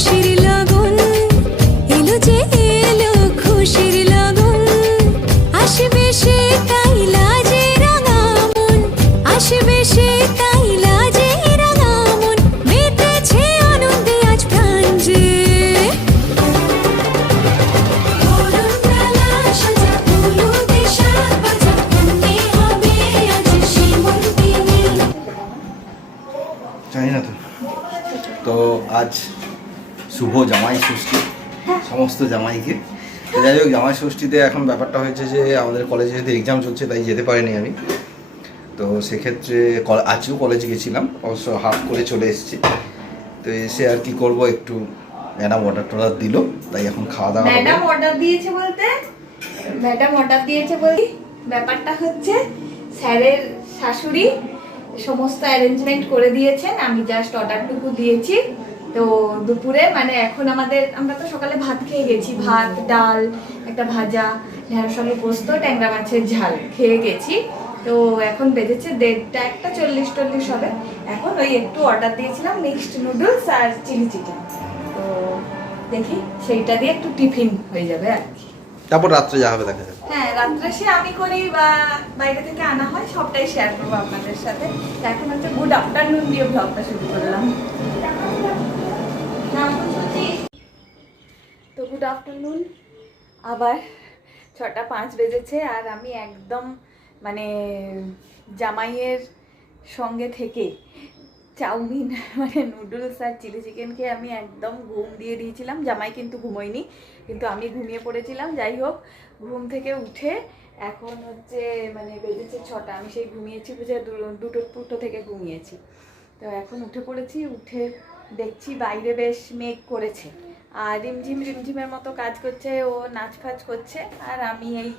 খুশির জামাই ষষ্ঠী সমস্ত জামাইকে। যাই হোক জামাই ষষ্ঠীতে এখন ব্যাপারটা হয়েছে যে, আমাদের কলেজে যেহেতু এক্সাম চলছে, তাই যেতে পারিনি আমি। তো সেক্ষেত্রে আজও কলেজে গেছিলাম, অবশ্য হাফ করে চলে এসেছি। তো এসে আর কি করব, একটু ম্যাডাম অর্ডার টর্ডার দিল, তাই এখন খাওয়া দাওয়া ম্যাডাম অর্ডার দিয়েছে বলতে? ম্যাডাম অর্ডার দিয়েছে বলি ব্যাপারটা হচ্ছে, স্যারের শাশুড়ি সমস্ত অ্যারেঞ্জমেন্ট করে দিয়েছেন, আমি জাস্ট অর্ডারটুকু দিয়েছি। তো দুপুরে মানে এখন আমাদের আমরা তো সকালে ভাত খেয়ে গেছি। ভাত ডাল একটা ভাজা ঢেঁড়স আলু পোস্ত ট্যাংরা মাছের ঝাল খেয়ে গেছি। তো এখন বেজেছে দেড়টা একটা চল্লিশ টল্লিশ হবে। এখন ওই একটু অর্ডার দিয়েছিলাম মিক্সড নুডলস আর চিলি চিকেন তো দেখি সেইটা দিয়ে একটু টিফিন হয়ে যাবে আর কি। তারপর রাত্রে যা হবে দেখা যাবে। হ্যাঁ রাত্রে সে আমি করি বা বাইরে থেকে আনা হয় সবটাই শেয়ার করব আপনাদের সাথে। এখন হচ্ছে গুড আফটারনুন দিয়ে ব্লগটা শুরু করলাম। তো গুড আফটারনুন আবার ছটা পাঁচ বেজেছে আর আমি একদম মানে জামাইয়ের সঙ্গে থেকে চাউমিন মানে নুডলস আর চিলি চিকেনকে আমি একদম ঘুম দিয়ে দিয়েছিলাম। জামাই কিন্তু ঘুমোয়নি, কিন্তু আমি ঘুমিয়ে পড়েছিলাম। যাই হোক, ঘুম থেকে উঠে এখন হচ্ছে মানে বেজেছে ছটা, আমি সেই ঘুমিয়েছি বুঝে দুটো দুটো থেকে ঘুমিয়েছি। তো এখন উঠে পড়েছি, উঠে দেখছি বাইরে বেশ মেঘ করেছে। আর রিমঝিম, রিমঝিমের মতো কাজ করছে, ও নাচ ফাচ করছে, আর আমি এই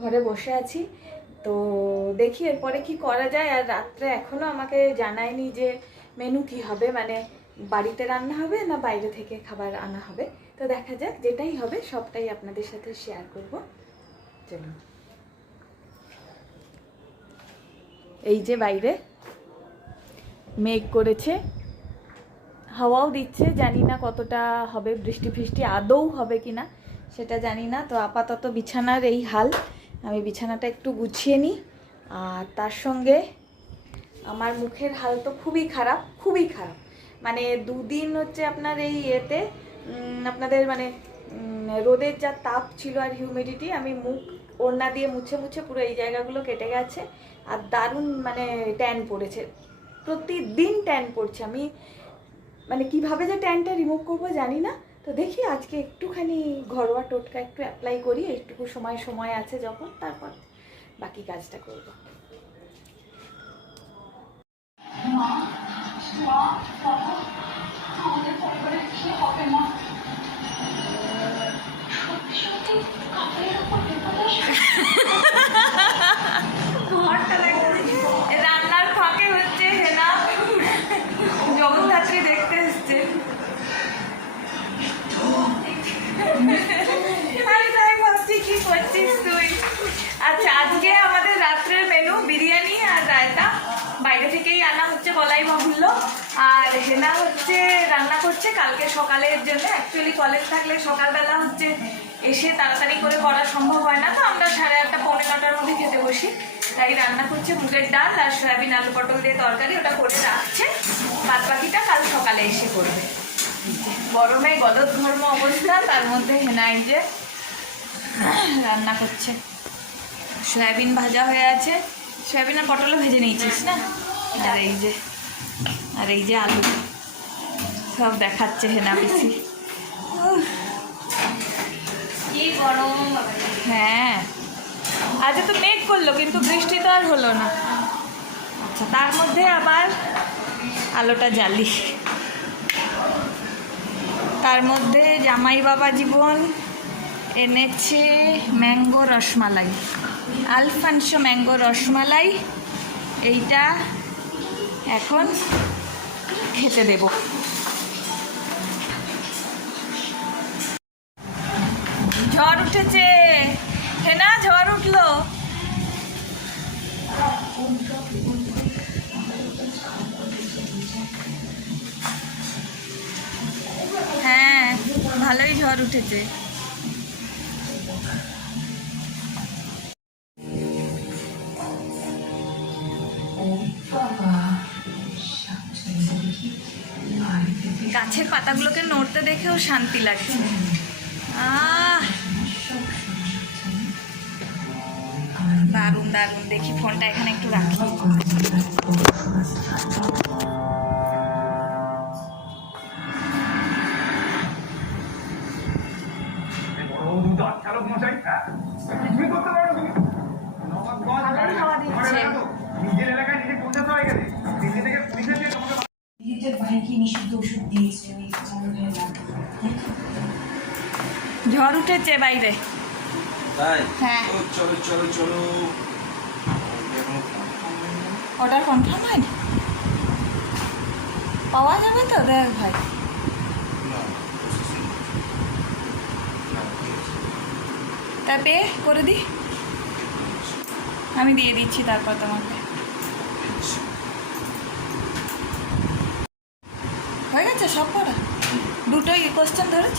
ঘরে বসে আছি। তো দেখি এরপরে কি করা যায়, আর রাত্রে এখনও আমাকে জানায়নি যে মেনু কি হবে মানে বাড়িতে রান্না হবে না বাইরে থেকে খাবার আনা হবে। তো দেখা যাক, যেটাই হবে, সবটাই আপনাদের সাথে শেয়ার করব। চলুন। এই যে বাইরে মেঘ করেছে হাওয়াও দিচ্ছে, জানি না কতটা হবে বৃষ্টি ফৃষ্টি, আদৌ হবে কি না সেটা জানি না। তো আপাতত বিছানার এই হাল, আমি বিছানাটা একটু গুছিয়ে নিই। আর তার সঙ্গে আমার মুখের হাল তো খুবই খারাপ খুবই খারাপ। মানে দুদিন হচ্ছে আপনার এই ইয়েতে আপনাদের মানে রোদের যা তাপ ছিল আর হিউমিডিটি আমি মুখ ওড়না দিয়ে মুছে মুছে পুরো এই জায়গাগুলো কেটে গেছে। আর দারুণ মানে ট্যান পড়েছে। প্রতিদিন ট্যান পড়ছে। আমি মানে কীভাবে যে ট্যানটা রিমুভ করব জানি না। তো দেখি আজকে একটুখানি ঘরোয়া টোটকা একটু অ্যাপ্লাই করি, একটুকু সময় সময় আছে যখন, তারপর বাকি কাজটা করব। রান্নার বলাই বাহুল্য আর হেনা হচ্ছে, রান্না করছে, কালকে সকালের জন্য। অ্যাকচুয়ালি কলেজ থাকলে সকালবেলা হচ্ছে এসে তাড়াতাড়ি করে করা সম্ভব হয় না তো। আমরা সাড়ে আটটা, পৌনে নটার মধ্যে খেতে বসি। তাই রান্না করছে মুগের ডাল আর সয়াবিন আলু পটল দিয়ে তরকারি। ওটা করে রাখছে। বাদ বাকিটা কাল সকালে এসে করবে। গরমে গদর ধর্ম অবস্থা, তার মধ্যে হেনাই যে রান্না করছে। সয়াবিন ভাজা হয়ে আছে। সয়াবিন আর পটলও ভেজে নিয়েছিস না? আর এই যে আর এই যে আলু। সব দেখাচ্ছে হেনা পিসি। কি হ্যাঁ। আজ তো মেঘ করল কিন্তু বৃষ্টি তো আর হলো না। আচ্ছা তার মধ্যে আবার আলোটা জ্বালি। তার মধ্যে জামাই বাবা জীবন এনেছে mango rasmalai. Alphonso mango rasmalai. এইটা এখন খেতে দেব। ঝড় উঠেছে। হেনা ঝড় উঠল। ভালোই ঝড় উঠেছে। শান্তি লাগছে। আহ! দারুণ দারুণ। দেখি ফোনটা এখানে একটু রাখি। চালক মশাই কিছুই করতে পারো তুমি নবাবগঞ্জ ভালোই হাওয়া দিচ্ছে। নিজের এলাকায় নিজে পৌঁছাতে হয়ে গেছে দিল্লি থেকে পুলিশে দিয়ে তোমাকে নিজেদের ভাইকে নিষিদ্ধ ওষুধ দিয়েছে ওই চালু হয়ে গেল ঝড় উঠেছে বাইরে। হ্যাঁ। চলো চলো চলো। অর্ডার কনফার্ম হয়নি পাওয়া যাবে তো? দেখ ভাই। তা পে করে দি। আমি দিয়ে দিচ্ছি তারপর তোমাকে। হয়ে গেছে সব পড়া দুটোই কোশ্চেন ধরেছ?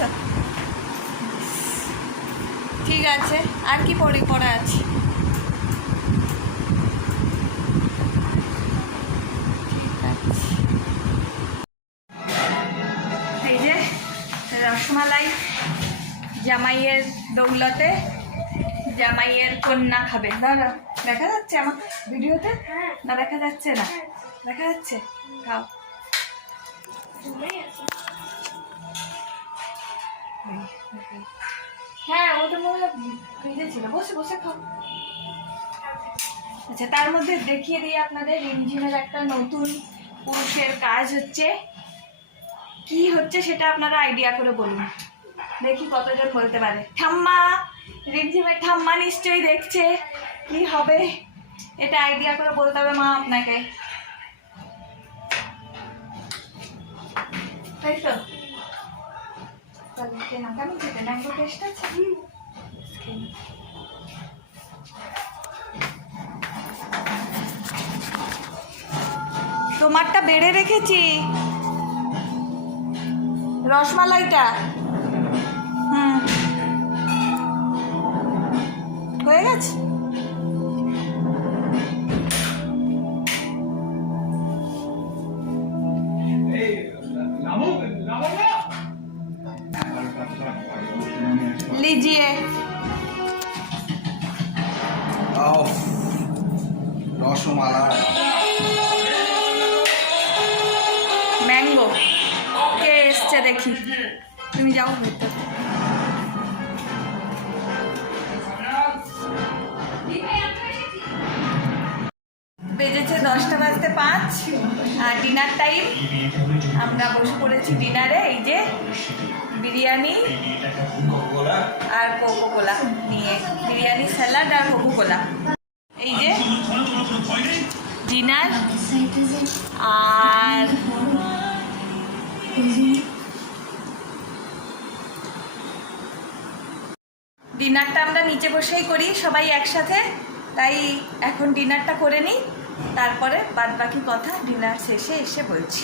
ঠিক আছে আর কি পড়ি পড়া আছে? আছে। এই যে রসমালাই জামাইয়ের দৌলতে জামাইয়ের কন্যা খাবে। দাঁড়া দেখা যাচ্ছে আমাকে ভিডিওতে? না দেখা যাচ্ছে না। দেখা যাচ্ছে? খাও। হ্যাঁ ওটা মনে হয় ফ্রিজে ছিল। বসে বসে খাও। আচ্ছা তার মধ্যে দেখিয়ে দিই আপনাদের। রিমঝিমের একটা নতুন পুরুষের কাজ হচ্ছে। কি হচ্ছে সেটা আপনারা আইডিয়া করে বলুন। দেখি কতজন বলতে পারে। ঠাম্মা, রিমঝিমের ঠাম্মা নিশ্চয়ই দেখছে। কি হবে? এটা আইডিয়া করে বলতে হবে মা আপনাকে। তাই তো? তাহলে কেনা কেমন খেতে ম্যাঙ্গো টেস্ট আছে তোমারটা বেড়ে রেখেছি। রসমালাইটা। হুম। হয়ে গেছে? लीजिए আহ, রসমালাই ম্যাঙ্গো কে এসছে দেখি তুমি যাও ভেতর বেজেছে দশটা বাজতে পাঁচ আর ডিনার টাইম আমরা বসে পড়েছি ডিনারে এই যে বিরিয়ানি আর কোকো কোলা নিয়ে বিরিয়ানি স্যালাড আর কোকো কোলা এই যে ডিনার আর ডিনারটা আমরা নিচে বসেই করি সবাই একসাথে। তাই এখন ডিনারটা করে নিই। তারপরে বাদ কথা ডিনার শেষে এসে বলছি।